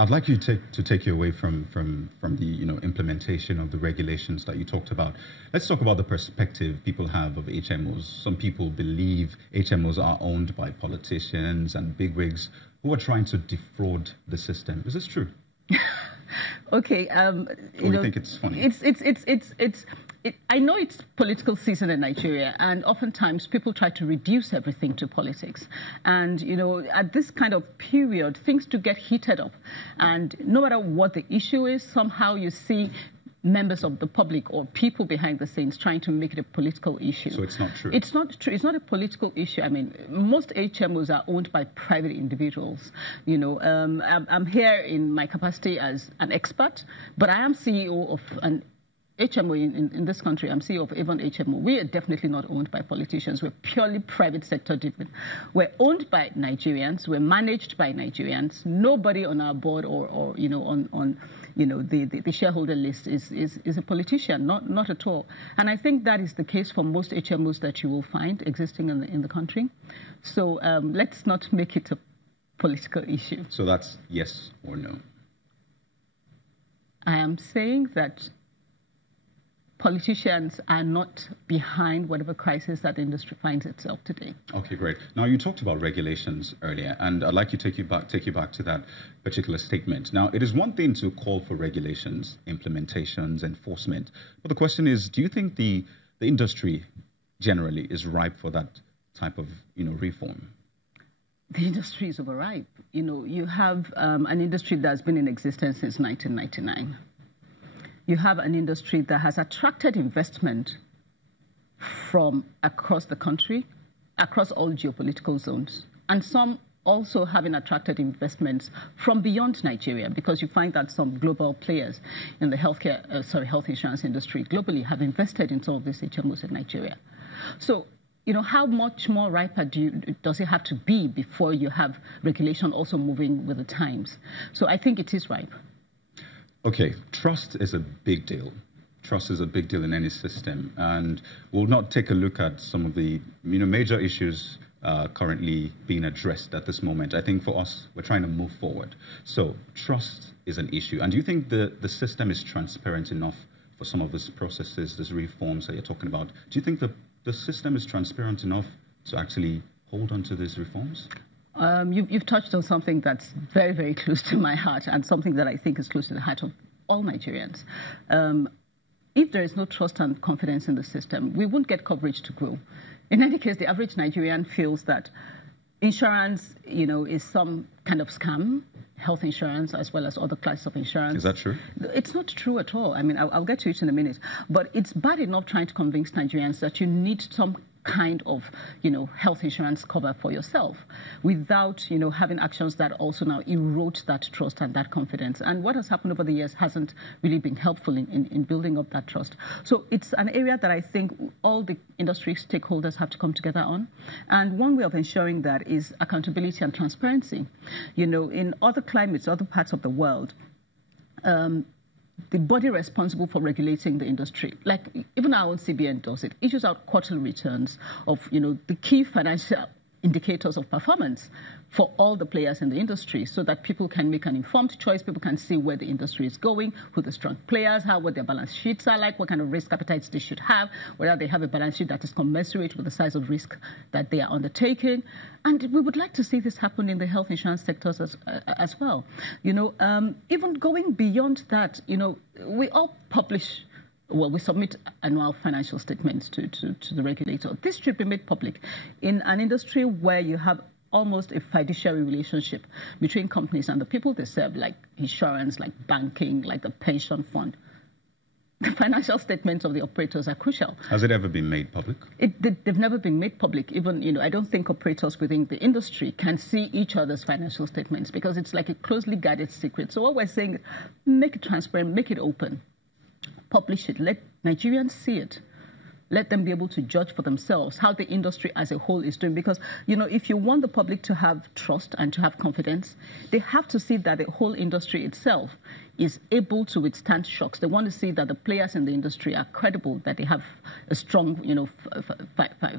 I'd like you to take you away from the implementation of the regulations that you talked about. Let's talk about the perspective people have of HMOs. Some people believe HMOs are owned by politicians and bigwigs who are trying to defraud the system. Is this true? Okay. Or you think it's funny? I know it's political season in Nigeria, and oftentimes people try to reduce everything to politics. And, at this kind of period, things do get heated up. And no matter what the issue is, somehow you see members of the public or people behind the scenes trying to make it a political issue. So it's not true? It's not true. It's not a political issue. I mean, most HMOs are owned by private individuals. I'm here in my capacity as an expert, but I am CEO of an HMO in this country. I'm CEO of Avon HMO. We are definitely not owned by politicians. We're purely private sector driven. We're owned by Nigerians. We're managed by Nigerians. Nobody on our board or on the shareholder list is a politician. Not at all. And I think that is the case for most HMOs that you will find existing in the country. So let's not make it a political issue. So that's yes or no? I am saying that politicians are not behind whatever crisis that industry finds itself today. Okay, great. Now, you talked about regulations earlier, and I'd like to take you back to that particular statement. Now, it is one thing to call for regulations, implementations, enforcement, but the question is, do you think the industry generally is ripe for that type of reform? The industry is overripe. You have an industry that's been in existence since 1999. You have an industry that has attracted investment from across the country, across all geopolitical zones, and some also having attracted investments from beyond Nigeria, because you find that some global players in the health insurance industry globally have invested in some of these HMOs in Nigeria. So, how much more riper does it have to be before you have regulation also moving with the times? So I think it is ripe. Okay, trust is a big deal. Trust is a big deal in any system, and we'll not take a look at some of the major issues currently being addressed at this moment. I think for us, we're trying to move forward. So trust is an issue. And do you think the system is transparent enough for some of these processes, these reforms that you're talking about? Do you think the system is transparent enough to actually hold on to these reforms? You've touched on something that's very, very close to my heart, and something that I think is close to the heart of all Nigerians. If there is no trust and confidence in the system, we won't get coverage to grow. In any case, the average Nigerian feels that insurance, is some kind of scam, health insurance as well as other classes of insurance. Is that true? It's not true at all. I mean, I'll get to it in a minute. But it's bad enough trying to convince Nigerians that you need some kind of, health insurance cover for yourself without, having actions that also now erode that trust and that confidence. And what has happened over the years hasn't really been helpful in building up that trust. So it's an area that I think all the industry stakeholders have to come together on. And one way of ensuring that is accountability and transparency. In other climates, other parts of the world, the body responsible for regulating the industry, like even our own CBN does it, issues out quarterly returns of, the key financial indicators of performance for all the players in the industry, so that people can make an informed choice, people can see where the industry is going, who the strong players are, what their balance sheets are like, what kind of risk appetites they should have, whether they have a balance sheet that is commensurate with the size of risk that they are undertaking. And we would like to see this happen in the health insurance sectors as well. Even going beyond that, we all publish. Well, we submit annual financial statements to the regulator. This should be made public in an industry where you have almost a fiduciary relationship between companies and the people they serve, like insurance, like banking, like the pension fund. The financial statements of the operators are crucial. Has it ever been made public? They've never been made public. Even, I don't think operators within the industry can see each other's financial statements because it's like a closely guarded secret. So what we're saying is make it transparent, make it open. Publish it, let Nigerians see it. Let them be able to judge for themselves how the industry as a whole is doing. Because, if you want the public to have trust and to have confidence, they have to see that the whole industry itself is able to withstand shocks. They want to see that the players in the industry are credible, that they have a strong,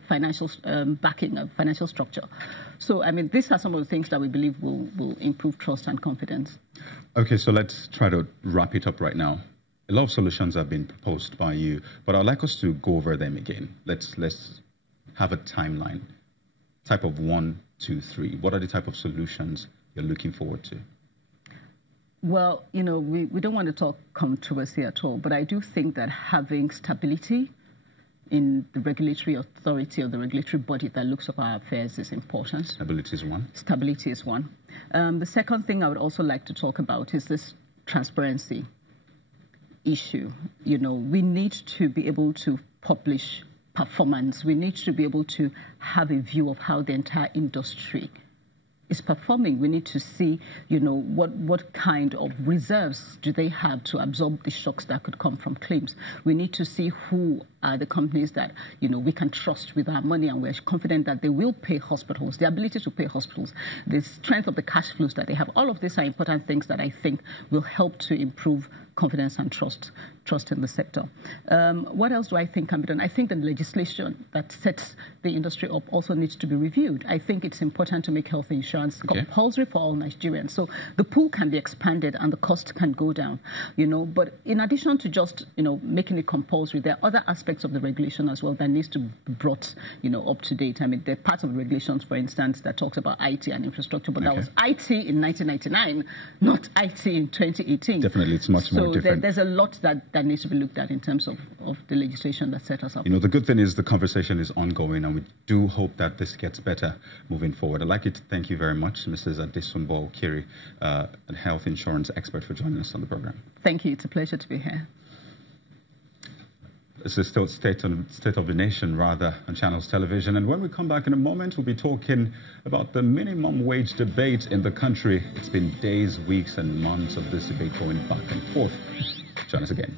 financial backing, a financial structure. So, these are some of the things that we believe will improve trust and confidence. Okay, so let's try to wrap it up right now. A lot of solutions have been proposed by you, but I'd like us to go over them again. Let's have a timeline. Type of 1, 2, 3. What are the type of solutions you're looking forward to? Well, we don't want to talk controversy at all, but I do think that having stability in the regulatory authority or the regulatory body that looks over our affairs is important. Stability is one. Stability is one. The second thing I would also like to talk about is this transparency issue. We need to be able to publish performance. We need to be able to have a view of how the entire industry is performing. We need to see, what kind of reserves do they have to absorb the shocks that could come from claims. We need to see who are the companies that, we can trust with our money, and we're confident that they will pay hospitals, the ability to pay hospitals, the strength of the cash flows that they have. All of these are important things that I think will help to improve confidence and trust in the sector. What else do I think can be done? I think the legislation that sets the industry up also needs to be reviewed. I think it's important to make health insurance compulsory for all Nigerians, so the pool can be expanded and the cost can go down. But in addition to just making it compulsory, there are other aspects of the regulation as well that needs to be brought up to date. There are parts of the regulations, for instance, that talks about IT and infrastructure, but that was IT in 1999, not IT in 2018. Definitely, it's much more different. There's a lot that needs to be looked at in terms of the legislation that set us up. The good thing is the conversation is ongoing, and we do hope that this gets better moving forward. I'd like to thank you very much, Mrs. Adesumbo Kiri, a health insurance expert, for joining us on the program. Thank you. It's a pleasure to be here. This is still State of the Nation, rather, on Channels Television. And when we come back in a moment, we'll be talking about the minimum wage debate in the country. It's been days, weeks, and months of this debate going back and forth. Join us again.